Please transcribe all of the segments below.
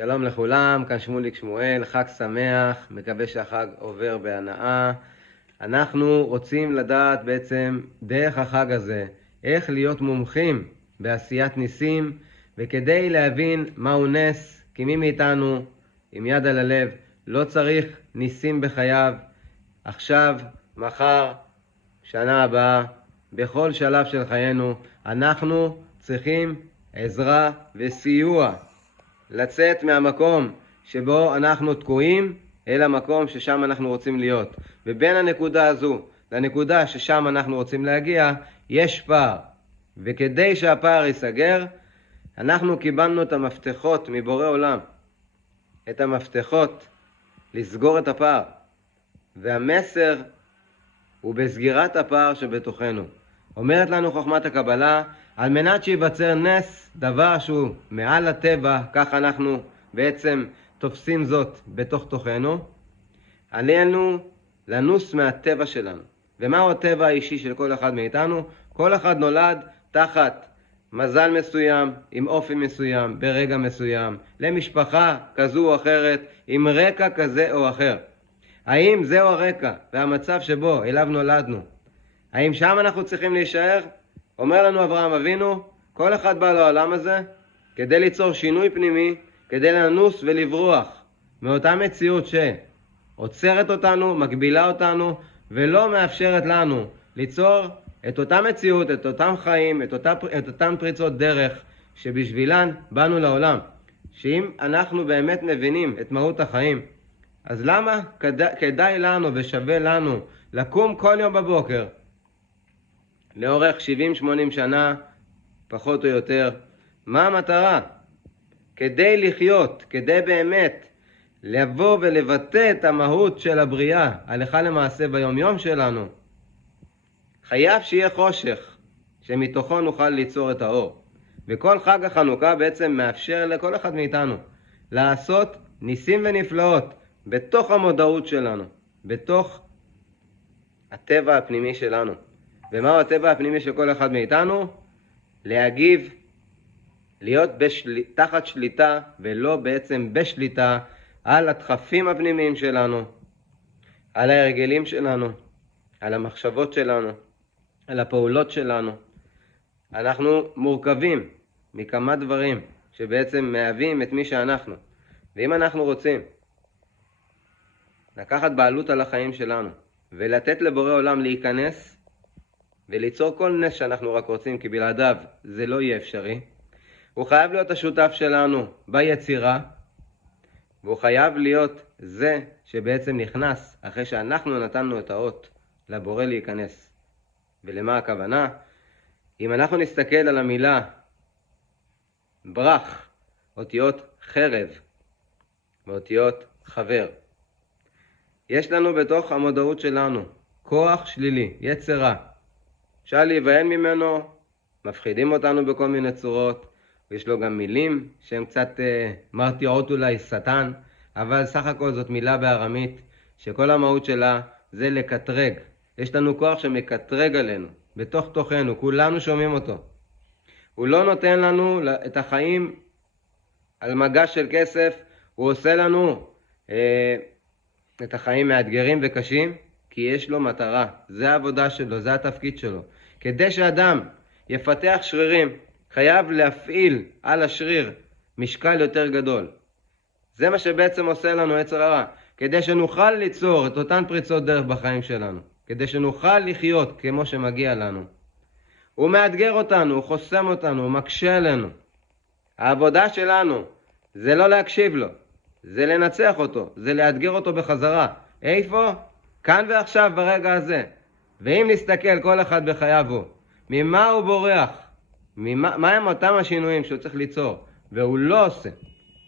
שלום לכולם, כאן שמוליק שמואל, חג שמח, מקווה שהחג עובר בהנאה. אנחנו רוצים לדעת בעצם דרך החג הזה איך להיות מומחים בעשיית ניסים, וכדי להבין מהו נס, כי מי מאיתנו עם יד על הלב לא צריך ניסים בחייו, עכשיו, מחר, שנה הבאה, בכל שלב של חיינו אנחנו צריכים עזרה וסיוע. לצאת מהמקום שבו אנחנו תקועים אל המקום ששם אנחנו רוצים להיות. ובין הנקודה הזו לנקודה ששם אנחנו רוצים להגיע יש פער. וכדי שהפער ייסגר, אנחנו קיבלנו את המפתחות מבורא עולם. את המפתחות לסגור את הפער. והמסר הוא בסגירת הפער שבתוכנו. אומרת לנו חוכמת הקבלה, על מנת שיבצר נס, דבר שהוא מעל הטבע, כך אנחנו בעצם תופסים זאת בתוך תוכנו, עלינו לנוס מהטבע שלנו. ומהו הטבע האישי של כל אחד מאיתנו? כל אחד נולד תחת מזל מסוים, עם אופי מסוים, ברגע מסוים, למשפחה כזו או אחרת, עם רקע כזה או אחר. האם זהו הרקע והמצב שבו אליו נולדנו? האם שם אנחנו צריכים להישאר? אומר לנו אברהם אבינו, כל אחד בא לעולם הזה כדי ליצור שינוי פנימי, כדי לנוס ולברוח מאותה מציאות שעוצרת אותנו, מגבילה אותנו, ולא מאפשרת לנו ליצור את אותה מציאות, את אותם חיים, את אותם פריצות דרך שבשבילן באנו לעולם. שאם אנחנו באמת מבינים את מהות החיים, אז למה כדאי לנו ושווה לנו לקום כל יום בבוקר לאורך 70-80 שנה, פחות או יותר? מה המטרה? כדי לחיות, כדי באמת לבוא ולבטא את המהות של הבריאה הלכה למעשה ביום יום שלנו, חייב שיהיה חושך שמתוכו נוכל ליצור את האור. וכל חג החנוכה בעצם מאפשר לכל אחד מאיתנו לעשות ניסים ונפלאות בתוך המודעות שלנו, בתוך הטבע הפנימי שלנו. ומהו הטבע הפנימי של כל אחד מאיתנו? להגיב, להיות תחת שליטה ולא בעצם בשליטה על הדחפים הפנימיים שלנו, על ההרגלים שלנו, על המחשבות שלנו, על הפעולות שלנו. אנחנו מורכבים מכמה דברים שבעצם מהווים את מי שאנחנו. ואם אנחנו רוצים לקחת בעלות על החיים שלנו ולתת לבורא עולם להיכנס וליצור כל נס שאנחנו רק רוצים, כי בלעדיו זה לא יהיה אפשרי, הוא חייב להיות השותף שלנו ביצירה, והוא חייב להיות זה שבעצם נכנס אחרי שאנחנו נתנו את האות לבורא להיכנס. ולמה הכוונה? אם אנחנו נסתכל על המילה ברח, אותיות חרב ואותיות חבר, יש לנו בתוך המודעות שלנו כוח שלילי, יצר רע. אפשר להיוואן ממנו, מפחידים אותנו בכל מיני צורות, ויש לו גם מילים שהן קצת מרתיעות אולי, שטן, אבל סך הכל זאת מילה בארמית שכל המהות שלה זה לקטרג. יש לנו כוח שמקטרג עלינו, בתוך תוכנו, כולנו שומעים אותו. הוא לא נותן לנו את החיים על מגש של כסף, הוא עושה לנו את החיים מאתגרים וקשים, כי יש לו מטרה. זה העבודה שלו, זה התפקיד שלו. כדי שאדם יפתח שרירים, חייב להפעיל על השריר משקל יותר גדול. זה מה שבעצם עושה לנו יצר הרע, כדי שנוכל ליצור את אותן פריצות דרך בחיים שלנו, כדי שנוכל לחיות כמו שמגיע לנו. הוא מאתגר אותנו, הוא חוסם אותנו, הוא מקשה עלינו. העבודה שלנו זה לא להקשיב לו, זה לנצח אותו, זה לאתגר אותו בחזרה. איפה? כאן ועכשיו ברגע הזה. ואם נסתכל כל אחד בחייו הוא, ממה הוא בורח? מה הם אותם השינויים שהוא צריך ליצור? והוא לא עושה,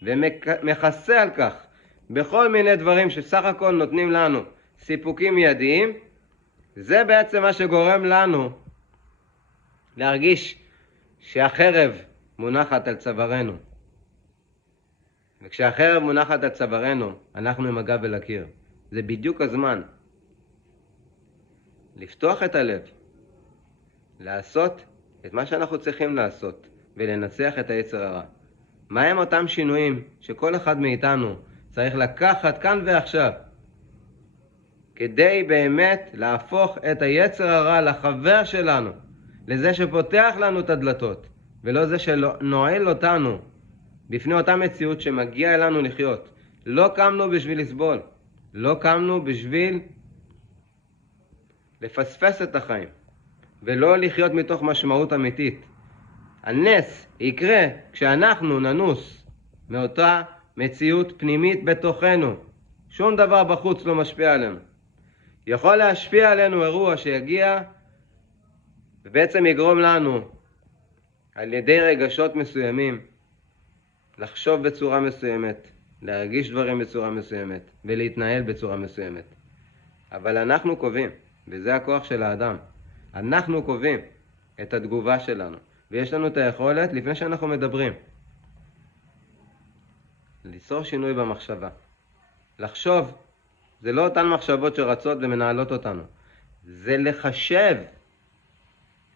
ומכסה על כך בכל מיני דברים שסך הכל נותנים לנו סיפוקים מיידיים. זה בעצם מה שגורם לנו להרגיש שהחרב מונחת על צווארנו. וכשהחרב מונחת על צווארנו, אנחנו עם הגב אל הקיר. זה בדיוק הזמן לפתוח את הלב, לעשות את מה שאנחנו צריכים לעשות, ולנצח את היצר הרע. מהם אותם שינויים שכל אחד מאיתנו צריך לקחת כאן ועכשיו, כדי באמת להפוך את היצר הרע לחבר שלנו, לזה שפותח לנו את הדלתות, ולא זה שנועל אותנו בפני אותה מציאות שמגיע אלינו לחיות. לא קמנו בשביל לסבול, לא קמנו בשביל לפספס את החיים, ולא לחיות מתוך משמעות אמיתית. הנס יקרה כשאנחנו ננוס מאותה מציאות פנימית בתוכנו. שום דבר בחוץ לא משפיע עלינו. יכול להשפיע עלינו אירוע שיגיע ובעצם יגרום לנו על ידי רגשות מסוימים לחשוב בצורה מסוימת, להרגיש דברים בצורה מסוימת ולהתנהל בצורה מסוימת. אבל אנחנו קובעים, וזה הכוח של האדם. אנחנו קובעים את התגובה שלנו, ויש לנו את היכולת לפני שאנחנו מדברים ליצור שינוי במחשבה. לחשוב זה לא אותן מחשבות שרצות ומנהלות אותנו, זה לחשב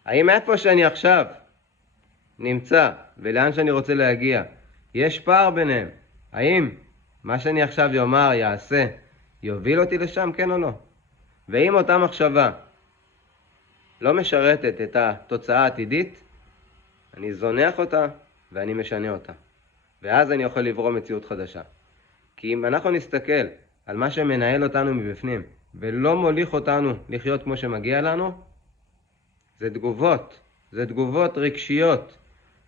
האם איפה שאני עכשיו נמצא ולאן שאני רוצה להגיע יש פער ביניהם. האם מה שאני עכשיו יאמר, יעשה, יוביל אותי לשם, כן או לא? ואם אותה מחשבה לא משרתת את התוצאה העתידית, אני זונח אותה ואני משנה אותה. ואז אני יכול לברוא מציאות חדשה. כי אם אנחנו נסתכל על מה שמנהל אותנו מבפנים, ולא מוליך אותנו לחיות כמו שמגיע לנו, זה תגובות רגשיות,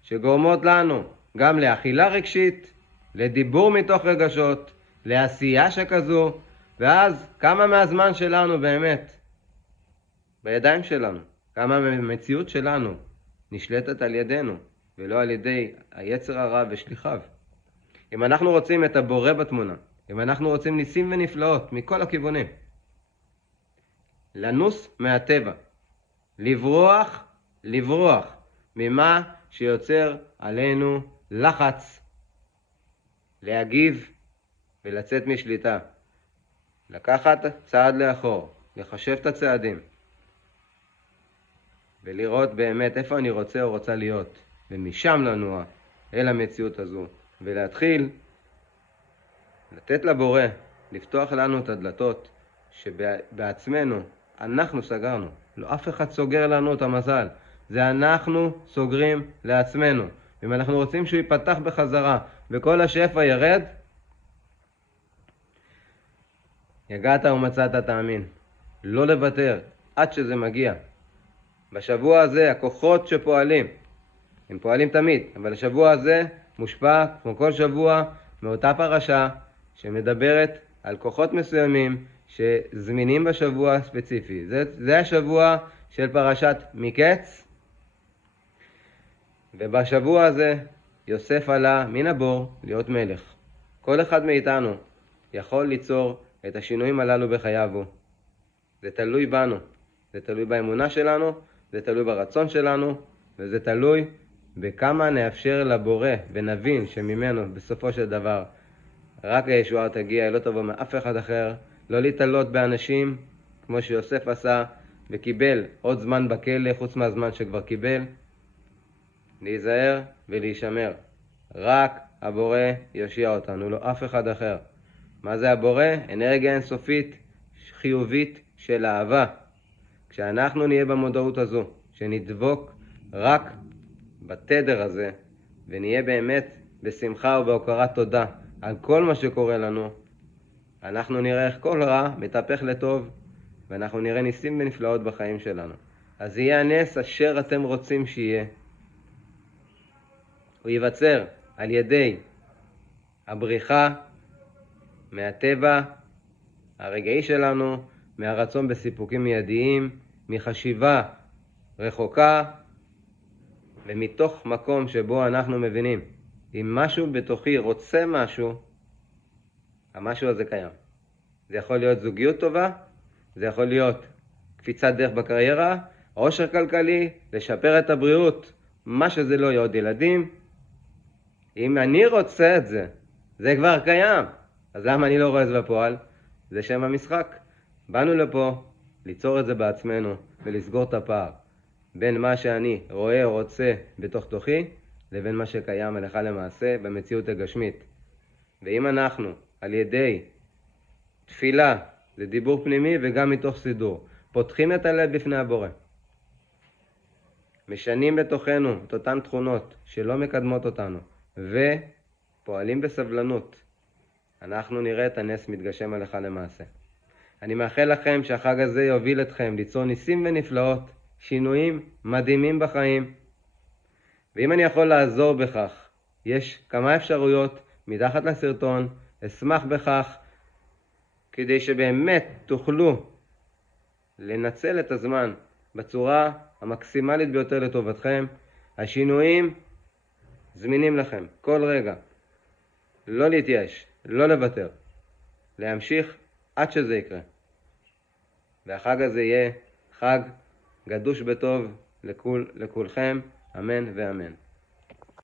שגורמות לנו גם לאכילה רגשית, לדיבור מתוך רגשות, לעשייה שכזו, ואז כמה מהזמן שלנו באמת בידיים שלנו, כמה מהמציאות שלנו נשלטת על ידינו, ולא על ידי היצר הרע ושליחיו. אם אנחנו רוצים את הבורא בתמונה, אם אנחנו רוצים ניסים ונפלאות מכל הכיוונים, לנוס מהטבע, לברוח ממה שיוצר עלינו לחץ, להגיב ולצאת משליטה, לקחת צעד לאחור, לחשב את הצעדים ולראות באמת איפה אני רוצה או רוצה להיות, ומשם לנוע אל המציאות הזו, ולהתחיל לתת לבורא לפתוח לנו את הדלתות שבעצמנו אנחנו סגרנו. לא אף אחד סוגר לנו את המזל, זה אנחנו סוגרים לעצמנו. אם אנחנו רוצים שהוא ייפתח בחזרה וכל השפע ירד, יגעת ומצאת תאמין. לא לוותר עד שזה מגיע. בשבוע הזה הכוחות שפועלים, הם פועלים תמיד, אבל השבוע הזה מושפע כמו כל שבוע מאותה פרשה שמדברת על כוחות מסוימים שזמינים בשבוע הספציפי. זה השבוע של פרשת מקץ, ובשבוע הזה יוסף עלה מן הבור להיות מלך. כל אחד מאיתנו יכול ליצור את השינויים הללו בחייו. זה תלוי בנו, זה תלוי באמונה שלנו, זה תלוי ברצון שלנו, וזה תלוי בכמה נאפשר לבורא ונבין שממנו בסופו של דבר רק הישועה תגיע, לא תבוא מאף אחד אחר. לא להתעלות באנשים כמו שיוסף עשה וקיבל עוד זמן בכלא חוץ מהזמן שכבר קיבל. להיזהר ולהישמר. רק הבורא יושיע אותנו, לא אף אחד אחר. מה זה הבורא? אנרגיה אינסופית חיובית של אהבה. כשאנחנו נהיה במודעות הזו, שנדבוק רק בתדר הזה, ונהיה באמת בשמחה ובהוקרת תודה על כל מה שקורה לנו, אנחנו נראה איך כל רע מתהפך לטוב, ואנחנו נראה ניסים ונפלאות בחיים שלנו. אז יהיה הנס אשר אתם רוצים שיהיה. הוא ייווצר על ידי הבריחה מהטבע הרגעי שלנו, מהרצון בסיפוקים מיידיים, מחשיבה רחוקה, ומתוך מקום שבו אנחנו מבינים, אם משהו בתוכי רוצה משהו, המשהו הזה קיים. זה יכול להיות זוגיות טובה, זה יכול להיות קפיצת דרך בקריירה, עושר כלכלי, לשפר את הבריאות, מה שזה לא יהיה, עוד ילדים. אם אני רוצה את זה, זה כבר קיים. אז למה אני לא רואה את זה בפועל? זה שם המשחק. באנו לפה ליצור את זה בעצמנו ולסגור את הפער בין מה שאני רואה או רוצה בתוך תוכי לבין מה שקיים הלכה למעשה במציאות הגשמית. ואם אנחנו על ידי תפילה, זה דיבור פנימי וגם מתוך סידור, פותחים את הלב בפני הבורא, משנים בתוכנו את אותן תכונות שלא מקדמות אותנו, ופועלים בסבלנות, אנחנו נראה את הנס מתגשם הלכה למעשה. אני מאחל לכם שהחג הזה יוביל אתכם ליצור ניסים ונפלאות, שינויים מדהימים בחיים. ואם אני יכול לעזור בכך, יש כמה אפשרויות מתחת לסרטון, אשמח בכך, כדי שבאמת תוכלו לנצל את הזמן בצורה המקסימלית ביותר לטובתכם. השינויים זמינים לכם כל רגע. לא להתייאש, לא לוותר, להמשיך עד שזה יקרה. והחג הזה יהיה חג גדוש בטוב לכולכם, אמן ואמן.